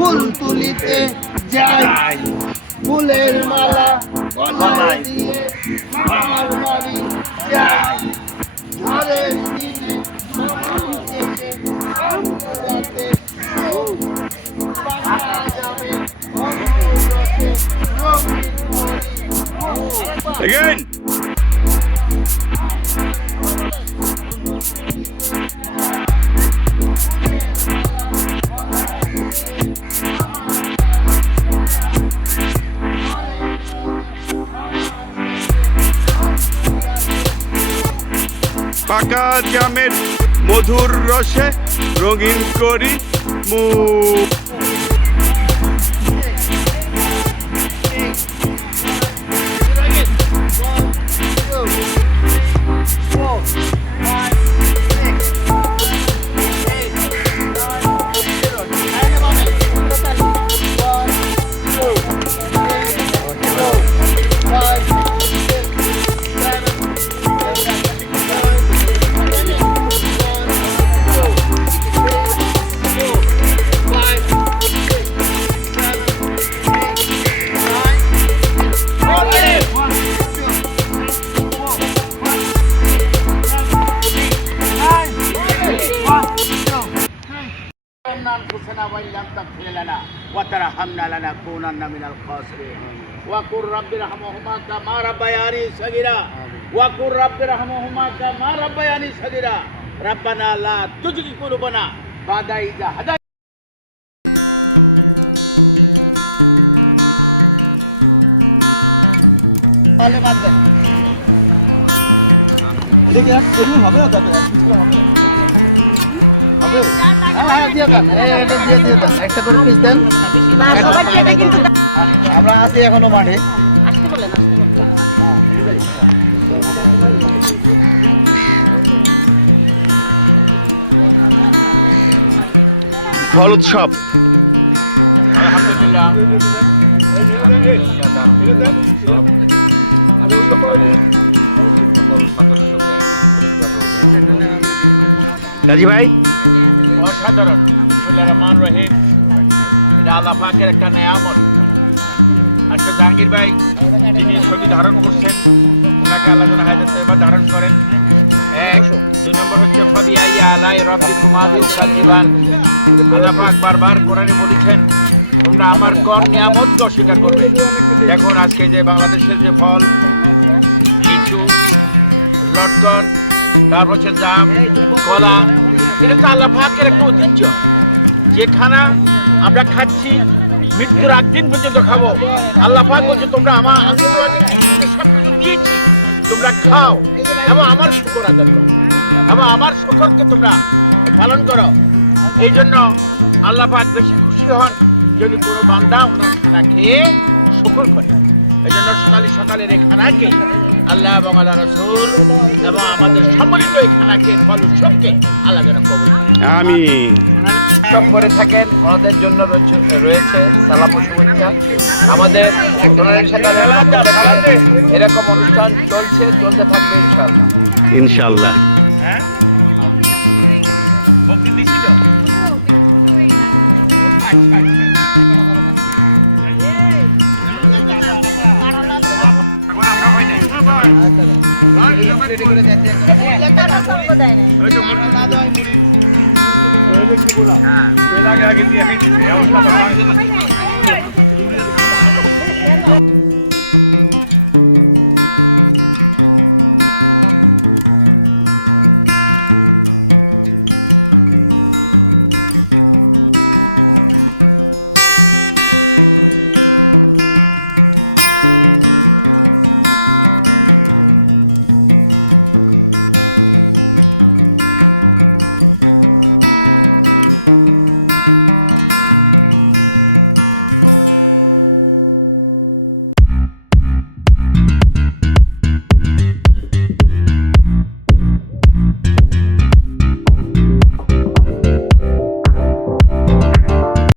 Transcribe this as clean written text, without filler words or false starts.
ফুল তুলিতে যাই, ফুলের মালা গলায় দিয়ে আমার বাড়ি যাই। ঝড়ের দিনে এসে রাতে বাংলা যাবে অমরতে রঙিন পরি। Again. পাকা জামের মধুর রসে রঙিন করি মুখ। أنفسنا وإن لم تغفر لنا وترحمنا لنكونن من الخاسرين وقل رب ارحمهما كما ربياني صغيرا وقل رب ارحمهما كما ربياني صغيرا ربنا لا تزغ قلوبنا بعد إذ هديتنا দিয়ে দেন, এটা দিয়ে দেন, একটা করে পিস দেন। আমরা আছি এখনো মাঠে। ফল উৎসব আলহামদুলিল্লাহ রাজি ভাই, অসাধারণ। বিসমিল্লাহির রহমানির রহিম। এটা আল্লাহ পাকের একটা নেয়ামত। আজকে জাহাঙ্গীর ভাই যিনি ছবি ধারণ করছেন, ওনাকে আল্লাহ যেন হায়াতে তয়্যিবা ধারণ করেন। এক, দুই নম্বর হচ্ছে ফাবিআই আলাই রাব্বিকুমা তুকাযিবান। আল্লাহ পাক বারবার কোরআনে বলেছেন তোমরা আমার কোন নিয়ামতকে অস্বীকার করবে। দেখুন আজকে যে বাংলাদেশের যে ফল, লিচু, লটকন, তারপর হচ্ছে জাম, কলা, এটা তো আল্লাহ পাকের একটা ঐতিহ্য। যে খানা আমরা খাচ্ছি মৃত্যুর আগ দিন পর্যন্ত খাবো। আল্লাহ পাক বলছে তোমরা আমি সব কিছু দিয়েছি, তোমরা খাও এবং আমার শুকর আদায় করো এবং আমার শুকরকে তোমরা পালন করো। এই জন্য আল্লাহ পাক বেশি খুশি হন যদি কোনো বান্দা ওনার খানা খেয়ে শুকর করে। এই জন্য সকালের এই খানাকে আল্লাহ এবং আল্লাহ রাসূল এবং আমাদের সম্মিলিত এই খানাকে ফল উৎসবকে আল্লাহ যেন কবুল করেন। আমিন। উৎসব করে থাকেন, ওনাদের জন্য রয়েছে সালাম ও শুভেচ্ছা। আমাদের এরকম অনুষ্ঠান চলতে থাকবে ইনশাআল্লাহ। ইনশাআল্লাহ। হ্যাঁ আচ্ছা